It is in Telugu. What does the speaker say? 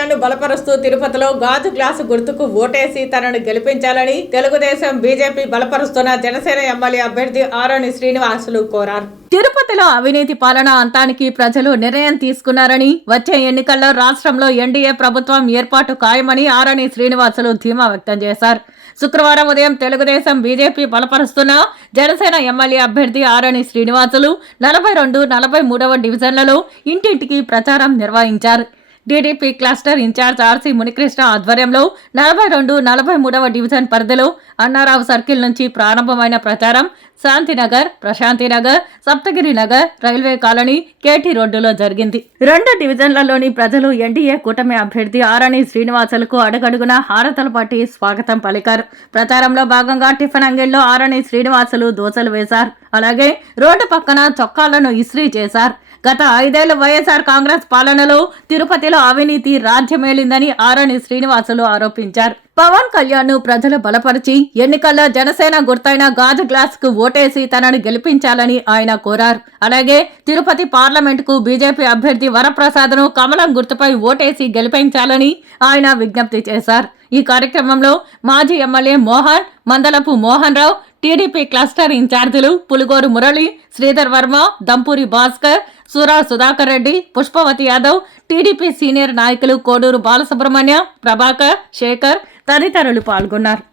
కళ్యాణ్ బలపరుస్తూ తిరుపతిలో గాజు గ్లాసు గుర్తుకు ఓటేసి తనను గెలిపించాలని తెలుగుదేశం బీజేపీ బలపరుస్తున్న జనసేన ఎమ్మెల్యే అభ్యర్థి ఆరణి శ్రీనివాసులు కోరారు. తిరుపతిలో అవినీతి పాలన అంతానికి ప్రజలు నిర్ణయం తీసుకున్నారని, వచ్చే ఎన్నికల్లో రాష్ట్రంలో ఎన్డీఏ ప్రభుత్వం ఏర్పాటు ఖాయమని ఆరణి శ్రీనివాసులు ధీమా వ్యక్తం చేశారు. శుక్రవారం ఉదయం తెలుగుదేశం బీజేపీ బలపరుస్తున్న జనసేన ఎమ్మెల్యే అభ్యర్థి ఆరణి శ్రీనివాసులు 42, 43వ డివిజన్లలో ఇంటింటికి ప్రచారం నిర్వహించారు. TDP cluster incharge RC Munikrishna ఆధ్వర్యంలో 42, 43వ డివిజన్ పరిధిలో అన్నారావు సర్కిల్ నుంచి ప్రారంభమైన ప్రచారం Shantinagar, Prashanthinagar, Saptagiri Nagar, railway colony, KT రోడ్డులో జరిగింది. 2 డివిజన్లలోని ప్రజలు ఎన్డీఏ కూటమి అభ్యర్థి ఆరణి శ్రీనివాసులకు అడుగడుగున హారతలు పట్టి స్వాగతం పలికారు. ప్రచారంలో భాగంగా టిఫిన్ అంగడిలో ఆరణి శ్రీనివాసులు దోశలు వేశారు. అలాగే రోడ్డు పక్కన చొక్కాలను ఇస్త్రీ చేశారు. గత 5 ఏళ్ల వైఎస్ఆర్ కాంగ్రెస్ పాలనలో తిరుపతిలో అవినీతి రాజ్యమేలిందని ఆరణి శ్రీనివాసులు ఆరోపించారు. పవన్ కళ్యాణ్ ప్రజలు బలపరిచి ఎన్నికల్లో జనసేన గుర్తైన గాజు గ్లాస్ కు ఓటేసి తనను గెలిపించాలని ఆయన కోరారు. అలాగే తిరుపతి పార్లమెంటుకు బీజేపీ అభ్యర్థి వరప్రసాద్ను కమలం గుర్తుపై ఓటేసి గెలిపించాలని ఆయన విజ్ఞప్తి చేశారు. ఈ కార్యక్రమంలో మాజీ MLA Mohan, Mandalapu Mohan Rao, TDP cluster ఇన్ఛార్జీలు పులుగోరు మురళి, శ్రీధర్ వర్మ, దంపూరి భాస్కర్, సురా సుధాకర్ రెడ్డి, పుష్పవతి యాదవ్, టీడీపీ సీనియర్ నాయకులు కోడూరు బాలసుబ్రహ్మణ్య, ప్రభాకర్, శేఖర్ తదితరులు పాల్గొన్నారు.